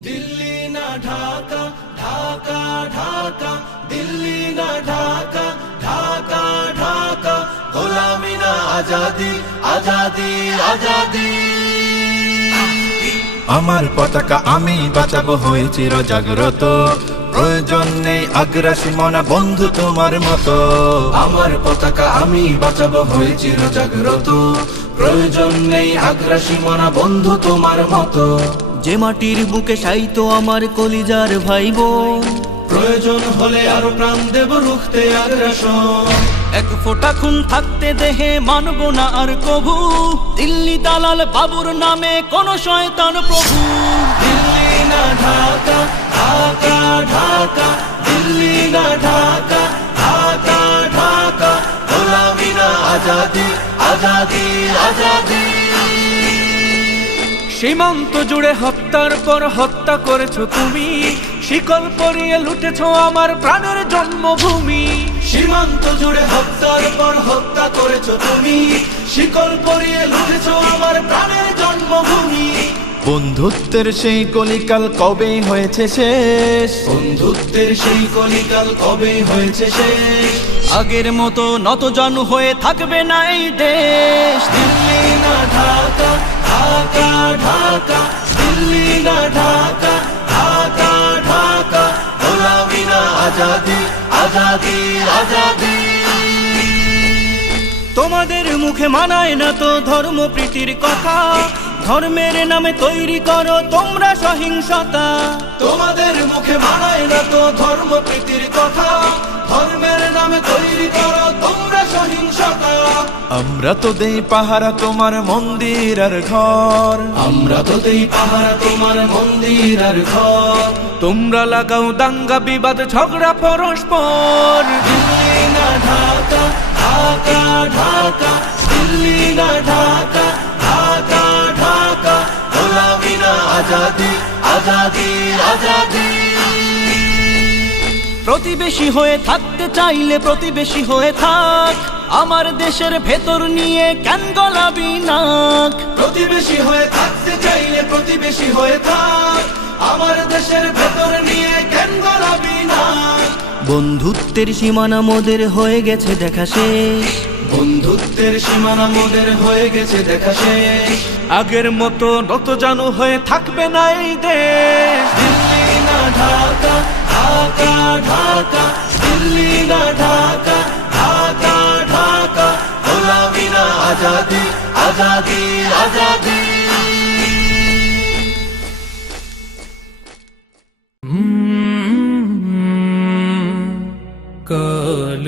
दिल्ली ना ढाका ढाका ढाका दिल्ली ना ढाका ढाका ढाका গোলামি না আজাদি আজাদি আজাদি আমার পতাকা আমি বাঁচাবো হয়ে চির জাগ্রত প্রয়োজন নেই আগ্রাসী মনা বন্ধু তোমার মতো আমার পতাকা আমি বাঁচাবো হয়ে চির জাগ্রত প্রয়োজন নেই আগ্রাসী মনা বন্ধু তোমার মতো যে মাটির বুকে সাইতো আমার কলিজার ভাই বোন প্রয়োজন হলে আরো প্রাণ দেব রুখতে আগ্রাসন এক ফোঁটা খুন থাকতে দেহে মানব না আর কভু দিল্লি দালাল বাবুর নামে কোন শয়তান প্রভু দিল্লি না ঢাকা ঢাকা ঢাকা দিল্লি না ঢাকা ঢাকা ঢাকা গোলামি না আজাদি আজাদি আজাদি সীমান্ত জুড়ে হত্যার পর হত্যা করেছো তুমি শিকল পরিয়ে লুটেছো আমার প্রাণের জন্মভূমি সীমান্ত জুড়ে হত্যার পর হত্যা করেছো তুমি শিকল পরিয়ে লুটেছো আমার প্রাণের জন্মভূমি বন্ধুত্বের সেই কলিকাল কবে হয়েছে শেষ বন্ধুত্বের সেই কলিকাল কবে হয়েছে শেষ আগের মতো নতজানু হয়ে থাকবে না এই দেশ দিল্লি না ঢাকা ঢাকা ঢাকা দিল্লি না ঢাকা ঢাকা ঢাকা গোলামি না আজাদি আজাদি আজাদি তোমাদের মুখে মানায় না তো ধর্ম প্রীতির কথা ধর্মের নামে তৈরি করো তোমরা সহিংসতা তোমাদের মুখে মানায় না তো ধর্ম প্রীতির কথা ধর্মের নামে তৈরি করো তোমরা সহিংসতা আমরা তো দেই পাহারা তোমার মন্দির আর ঘর আমরা তো দেই পাহারা তোমার মন্দির আর ঘর তোমরা লাগাও দাঙ্গা বিবাদ ঝগড়া পরস্পর দিল্লি না ঢাকা ঢাকা ঢাকা দিল্লি না ঢাকা ঢাকা ঢাকা গোলামি না আজাদি আজাদি আজাদি প্রতিবেশী হয়ে থাকতে চাইলে প্রতিবেশী হয়ে থাক আমার দেশের ভেতর নিয়ে কেন গলাবি নাক প্রতিবেশী হয়ে থাকতে চাইলে প্রতিবেশী হয়ে থাক আমার দেশের ভেতর নিয়ে কেন গলাবি না বন্ধুত্বের সীমানা মোদের হয়ে গেছে দেখা শেষ বন্ধুত্বের সীমানা মোদের হয়ে গেছে দেখা শেষ আগের মতো নতজানু হয়ে থাকবে না এই দেশ দিল্লি না ঢাকা ঢাকা ঢাকা দিল্লি না ঢাকা ঢাকা ঢাকা গোলামি না আজাদি আজাদি আজাদি কাল